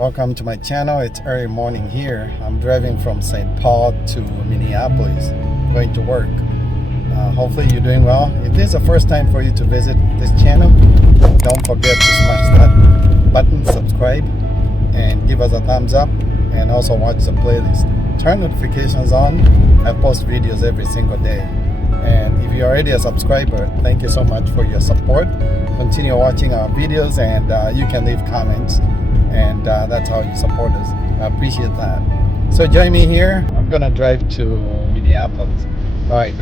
Welcome to my channel. It's early morning here. I'm driving from St. Paul to Minneapolis, going to work. Hopefully you're doing well. If this is the first time for you to visit this channel, don't forget to smash that button, subscribe, and give us a thumbs up, and also watch the playlist. Turn notifications on. I post videos every single day. And if you're already a subscriber, thank you so much for your support. Continue watching our videos, and you can leave comments, and that's how you support us. I appreciate that. So join me here. I'm gonna drive to Minneapolis. All right,